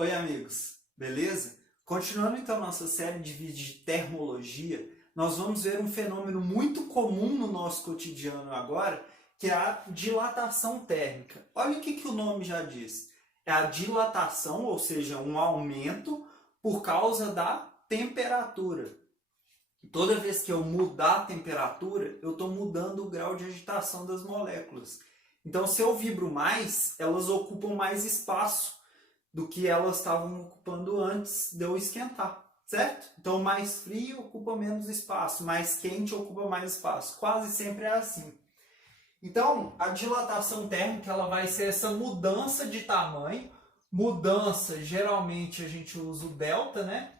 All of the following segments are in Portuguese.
Oi, amigos, beleza? Continuando então nossa série de vídeos de termologia, nós vamos ver um fenômeno muito comum no nosso cotidiano agora, que é a dilatação térmica. Olha o que o nome já diz. É a dilatação, ou seja, um aumento por causa da temperatura. Toda vez que eu mudar a temperatura, eu estou mudando o grau de agitação das moléculas. Então, se eu vibro mais, elas ocupam mais espaço do que elas estavam ocupando antes de eu esquentar, certo? Então, mais frio ocupa menos espaço, mais quente ocupa mais espaço. Quase sempre é assim. Então, a dilatação térmica ela vai ser essa mudança de tamanho. Mudança, geralmente a gente usa o delta, né?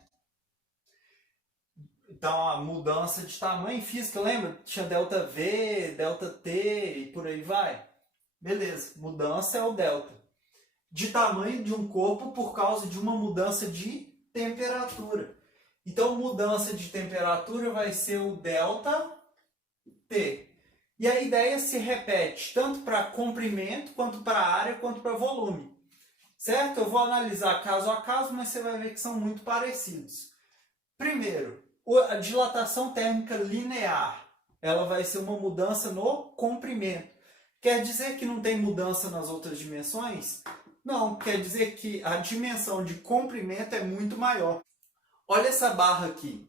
Então, a mudança de tamanho física, lembra? Tinha delta V, delta T e por aí vai. Beleza, mudança é o delta. De tamanho de um corpo por causa de uma mudança de temperatura. Então, mudança de temperatura vai ser o delta T. E a ideia se repete tanto para comprimento, quanto para área, quanto para volume. Certo? Eu vou analisar caso a caso, mas você vai ver que são muito parecidos. Primeiro, a dilatação térmica linear. Ela vai ser uma mudança no comprimento. Quer dizer que não tem mudança nas outras dimensões? Não, quer dizer que a dimensão de comprimento é muito maior. Olha essa barra aqui.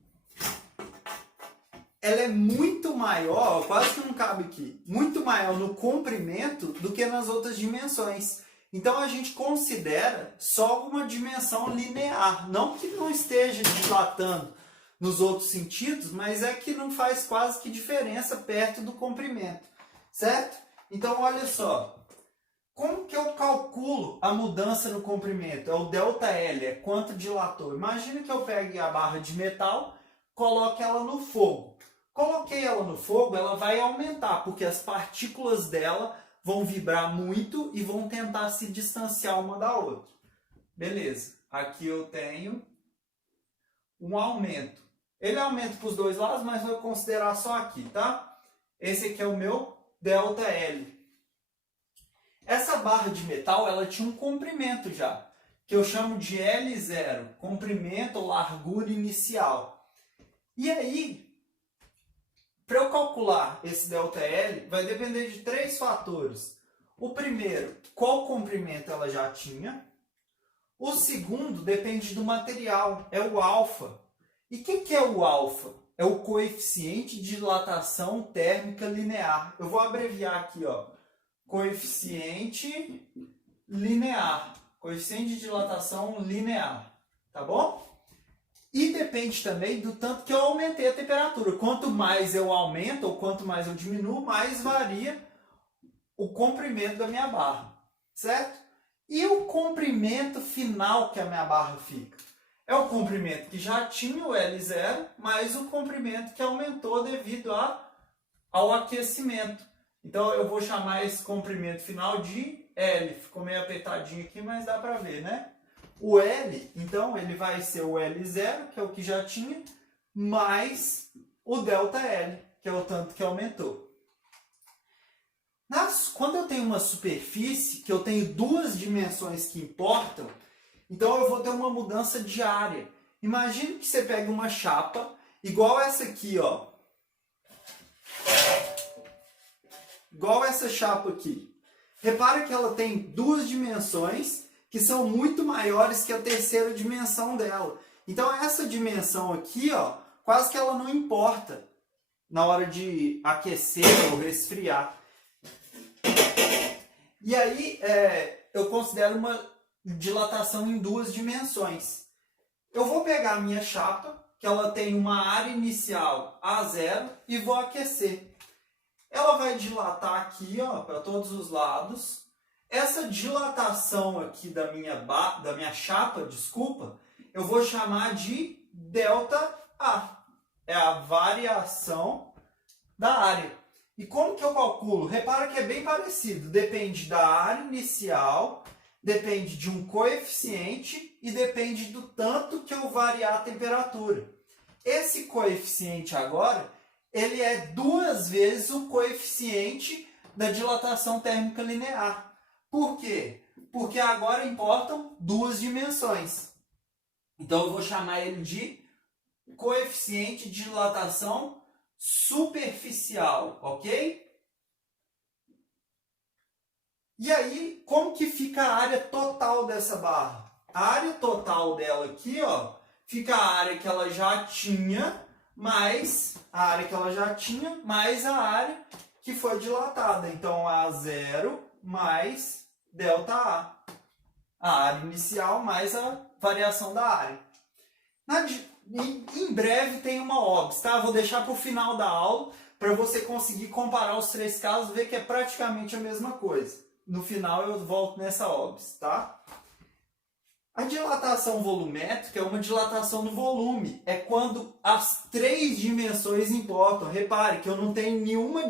Ela é muito maior, quase que não cabe aqui, muito maior no comprimento do que nas outras dimensões. Então a gente considera só uma dimensão linear. Não que não esteja dilatando nos outros sentidos, mas é que não faz quase que diferença perto do comprimento. Certo? Então olha só. Como que eu calculo a mudança no comprimento? É o ΔL, é quanto dilatou. Imagina que eu pegue a barra de metal, coloque ela no fogo. Coloquei ela no fogo, ela vai aumentar, porque as partículas dela vão vibrar muito e vão tentar se distanciar uma da outra. Beleza, aqui eu tenho um aumento. Ele aumenta para os dois lados, mas vou considerar só aqui, tá? Esse aqui é o meu ΔL. Essa barra de metal, ela tinha um comprimento já, que eu chamo de L0, comprimento ou largura inicial. E aí, para eu calcular esse ΔL, vai depender de três fatores. O primeiro, qual comprimento ela já tinha. O segundo, depende do material, é o alfa. E o que é o alfa? É o coeficiente de dilatação térmica linear. Eu vou abreviar aqui, ó. Coeficiente linear. Coeficiente de dilatação linear. Tá bom? E depende também do tanto que eu aumentei a temperatura. Quanto mais eu aumento ou quanto mais eu diminuo, mais varia o comprimento da minha barra. Certo? E o comprimento final que a minha barra fica? É o comprimento que já tinha o L0, mais o comprimento que aumentou devido ao aquecimento. Então, eu vou chamar esse comprimento final de L. Ficou meio apertadinho aqui, mas dá para ver, né? O L, então, ele vai ser o L0, que é o que já tinha, mais o ΔL, que é o tanto que aumentou. Quando eu tenho uma superfície, que eu tenho duas dimensões que importam, então eu vou ter uma mudança de área. Imagine que você pega uma chapa, igual essa aqui, ó. Igual essa chapa aqui. Repara que ela tem duas dimensões que são muito maiores que a terceira dimensão dela. Então essa dimensão aqui, ó, quase que ela não importa na hora de aquecer ou resfriar. E aí eu considero uma dilatação em duas dimensões. Eu vou pegar a minha chapa, que ela tem uma área inicial A0, e vou aquecer. Ela vai dilatar aqui, ó, para todos os lados. Essa dilatação aqui da minha chapa, desculpa, eu vou chamar de ΔA. É a variação da área. E como que eu calculo? Repara que é bem parecido. Depende da área inicial, depende de um coeficiente e depende do tanto que eu variar a temperatura. Esse coeficiente agora, ele é duas vezes o coeficiente da dilatação térmica linear. Por quê? porque agora importam duas dimensões. Então eu vou chamar ele de coeficiente de dilatação superficial, ok? E aí, como que fica a área total dessa barra? A área total dela aqui, ó, fica a área que ela já tinha, mais a área a área que foi dilatada. Então, A0 mais ΔA. A área inicial mais a variação da área. Em breve tem uma OBS, tá? Vou deixar para o final da aula para você conseguir comparar os três casos e ver que é praticamente a mesma coisa. No final eu volto nessa OBS, tá? A dilatação volumétrica é uma dilatação do volume. É quando as três dimensões importam. Repare que eu não tenho nenhuma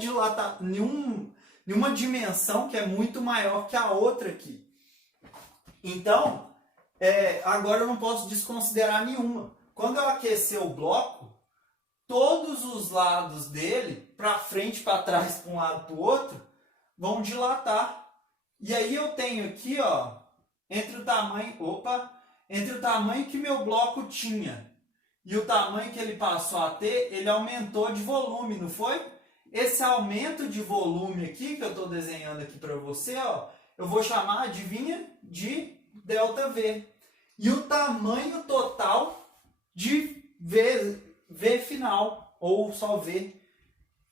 dimensão que é muito maior que a outra aqui. Então, agora eu não posso desconsiderar nenhuma. Quando eu aquecer o bloco, todos os lados dele, para frente, para trás, para um lado, para o outro, vão dilatar. E aí eu tenho aqui, ó, entre o tamanho que meu bloco tinha e o tamanho que ele passou a ter, ele aumentou de volume, não foi? Esse aumento de volume aqui, que eu estou desenhando aqui para você, ó, eu vou chamar, adivinha, de ΔV. E o tamanho total de V final, ou só V.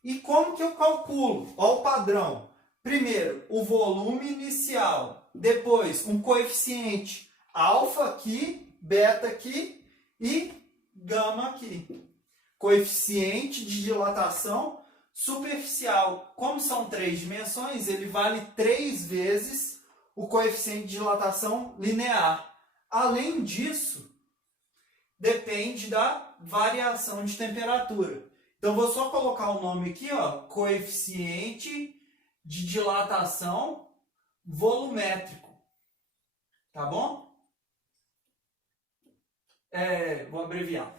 E como que eu calculo? Olha o padrão. Primeiro, o volume inicial. Depois, um coeficiente alfa aqui, beta aqui e gama aqui. Coeficiente de dilatação superficial. Como são três dimensões, ele vale 3 vezes o coeficiente de dilatação linear. Além disso, depende da variação de temperatura. Então, vou só colocar o nome aqui, ó, coeficiente de dilatação volumétrico. Tá bom? Vou abreviar.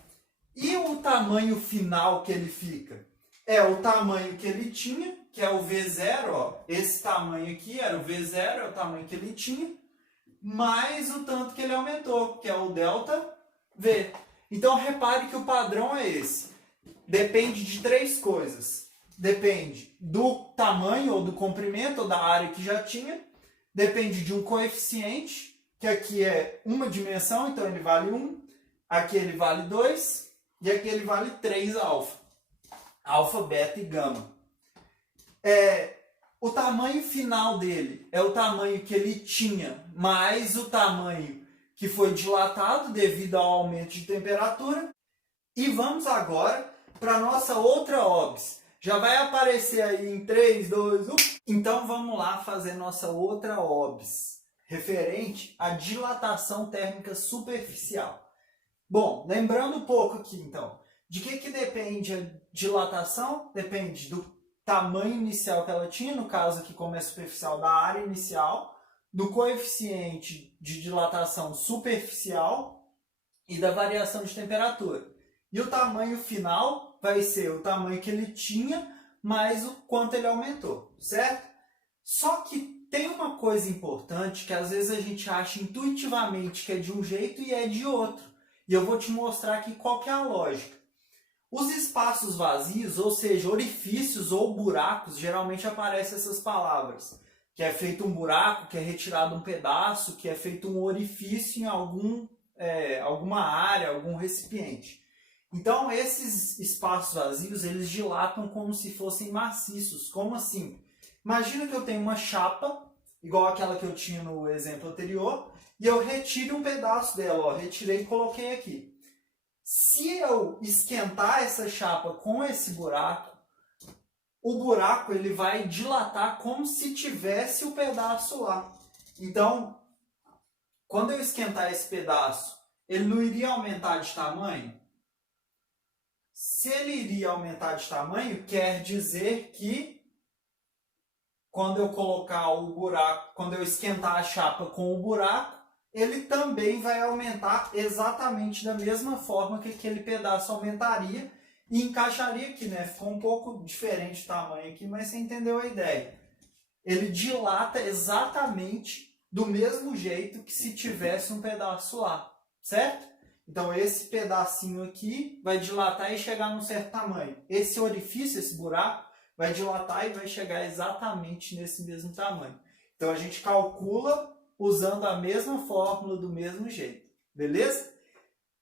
E o tamanho final que ele fica? É o tamanho que ele tinha, que é o V0, ó. Esse tamanho aqui era o V0, é o tamanho que ele tinha, mais o tanto que ele aumentou, que é o ΔV. Então, repare que o padrão é esse. Depende de três coisas. Depende do tamanho ou do comprimento ou da área que já tinha. Depende de um coeficiente, que aqui é uma dimensão, então ele vale 1. Aqui ele vale 2. E aqui ele vale 3 alfa. Alfa, beta e gama. O tamanho final dele é o tamanho que ele tinha, mais o tamanho que foi dilatado devido ao aumento de temperatura. E vamos agora para a nossa outra OBS. Já vai aparecer aí em 3, 2, 1. Então vamos lá fazer nossa outra OBS, referente à dilatação térmica superficial. Bom, lembrando um pouco aqui então, de que depende a dilatação? Depende do tamanho inicial que ela tinha, no caso aqui como é superficial, da área inicial, do coeficiente de dilatação superficial e da variação de temperatura. E o tamanho final vai ser o tamanho que ele tinha, mais o quanto ele aumentou, certo? Só que tem uma coisa importante que às vezes a gente acha intuitivamente que é de um jeito e é de outro. E eu vou te mostrar aqui qual que é a lógica. Os espaços vazios, ou seja, orifícios ou buracos, geralmente aparecem essas palavras. Que é feito um buraco, que é retirado um pedaço, que é feito um orifício em alguma área, algum recipiente. Então, esses espaços vazios, eles dilatam como se fossem maciços. Como assim? Imagina que eu tenho uma chapa, igual aquela que eu tinha no exemplo anterior, e eu retiro um pedaço dela. Ó, retirei e coloquei aqui. Se eu esquentar essa chapa com esse buraco, o buraco ele vai dilatar como se tivesse o pedaço lá. Então, quando eu esquentar esse pedaço, ele não iria aumentar de tamanho? Se ele iria aumentar de tamanho, quer dizer que quando eu colocar o buraco, quando eu esquentar a chapa com o buraco, ele também vai aumentar exatamente da mesma forma que aquele pedaço aumentaria e encaixaria aqui, né? Ficou um pouco diferente o tamanho aqui, mas você entendeu a ideia. Ele dilata exatamente do mesmo jeito que se tivesse um pedaço lá, certo? Então esse pedacinho aqui vai dilatar e chegar num certo tamanho. Esse orifício, esse buraco, vai dilatar e vai chegar exatamente nesse mesmo tamanho. Então a gente calcula usando a mesma fórmula do mesmo jeito, beleza?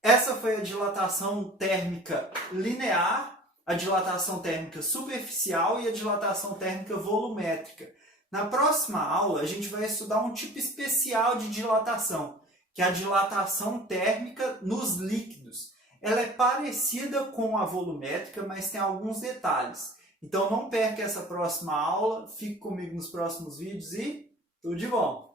Essa foi a dilatação térmica linear, a dilatação térmica superficial e a dilatação térmica volumétrica. Na próxima aula, a gente vai estudar um tipo especial de dilatação, que é a dilatação térmica nos líquidos. Ela é parecida com a volumétrica, mas tem alguns detalhes. Então não perca essa próxima aula, fique comigo nos próximos vídeos e tudo de bom!